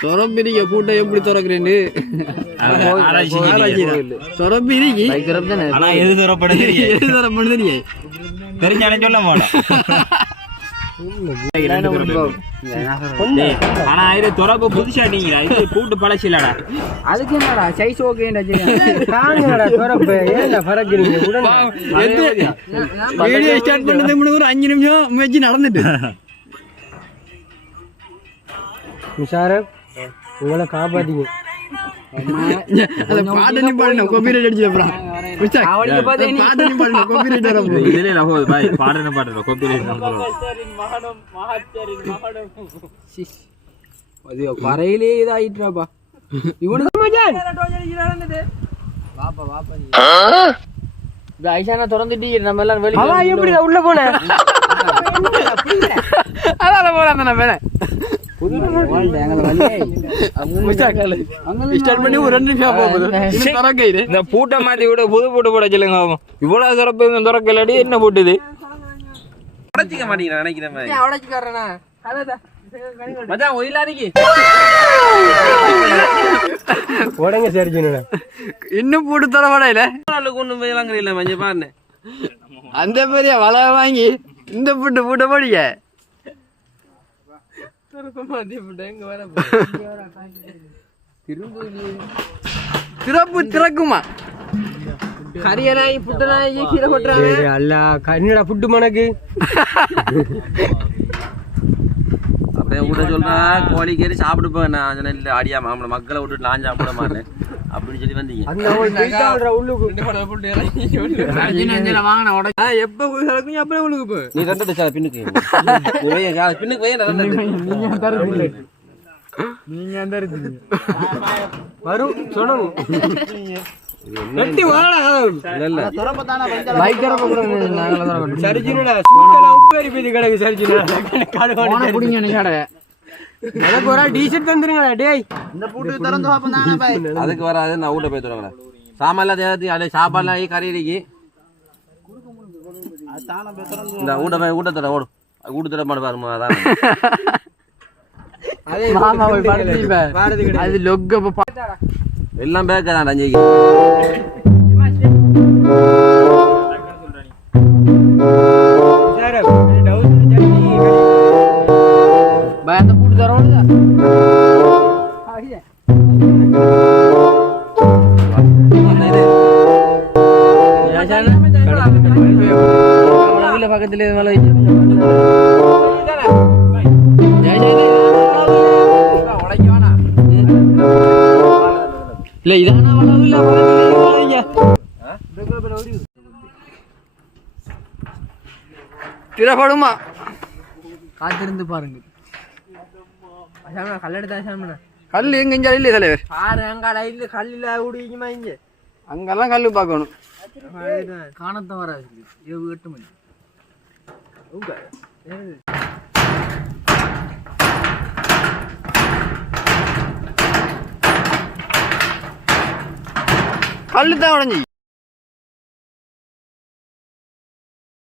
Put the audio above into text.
சொரப்பிரிக்க பூட்டை எப்படி திறக்கிறேன்னு? சொரப்பிரிக்கு ஆனா எது தரப்பட தெரியாது. எது சொல்ல மாட்டேன். ஆனா இது துறப்பு புதுசா நீங்க இது கூட்டு பழசு இல்லடா அதுக்கு என்னடா சைஸ் ஓகேண்டா வீடியோ ஸ்டார்ட் பண்ணது முன்னாடி ஒரு அஞ்சு நிமிஷம் முயற்சி நடந்துட்டு. பாடுற கோப்பி அது பறையிலே இதாயிட்டுறாப்பா இவனுக்கு வாப்பா வாப்பா இந்த ஐஷானா திறந்துட்டீங்க நம்ம எல்லாம் வெளியே எப்படி உள்ள போன அதான் போல அந்த நான் வேணேன் இந்த பூட்டை மாத்தி விட புது பூட்டு போட சொல்லுங்க இவ்வளவு சிறப்பு இந்த என்ன போட்டுது உடச்சிக்க நினைக்கிறேன் மச்சான் ஒயிலாரிக்கு உடங்க இன்னும் போட்டு தர வடையில நாளுக்கு ஒண்ணும் போயெல்லாம் மஞ்சள் பாருன்னு அந்த பெரிய வலை வாங்கி இந்த புட்டு பூட்ட போடிக்க திறப்பு திறக்குமா கரியனாய் புட்டனாய் கீரை கொட்டுறாங்க அல்ல என்னடா புட்டு மனக்கு கூட சொல்றேன் கோழி கேரி சாப்பிட்டு போய் நான் சொன்னேன் இல்ல அடியா மாமலை மக்களை விட்டுட்டு நான் சாப்பிட மாட்டேன் அப்படின்னு சொல்லி வந்தீங்க. உள்ளுக்கு. எப்ப எப்ப இப்போ நீ ரெண்டு சார் பின்னுக்கு. நீ வைய, கா- பின்னுக்கு வைய நான் ரெண்டு வரும் சொல்லணும். எனக்கு ஒரு டீஷர்ட் தந்துருங்கடா டேய். அதுக்கு வராது நான் வீட்டை போய் தொடங்குறேன் சாமான்லாம் தேவை அதே சாப்பாடுலாம் இருக்கு. இந்த வீட்டை போய் வீட்டத்தோட ஓடும் வீட்டு தர மாட்டு பாருமா அதான். அது லொக்க எல்லாம் பேக்க தான் ரஞ்சிக்கு மிஷாரப் டவுட் சரிச்சு அந்த பூட்டு தரோட பக்கத்துல இல்ல இதான திறப்படுமா? காத்திருந்து பாருங்க. கல்லெடுத்தா கல் எங்க இஞ்சாலும் இல்லையே தலைவர். பாரு அங்காடா இல்ல கல்லில குடிக்குமா இங்க அங்கெல்லாம் கல் பார்க்கணும். காணத்தான் வராது. எட்டு மணி. കള്ളിത്താവടഞ്ഞി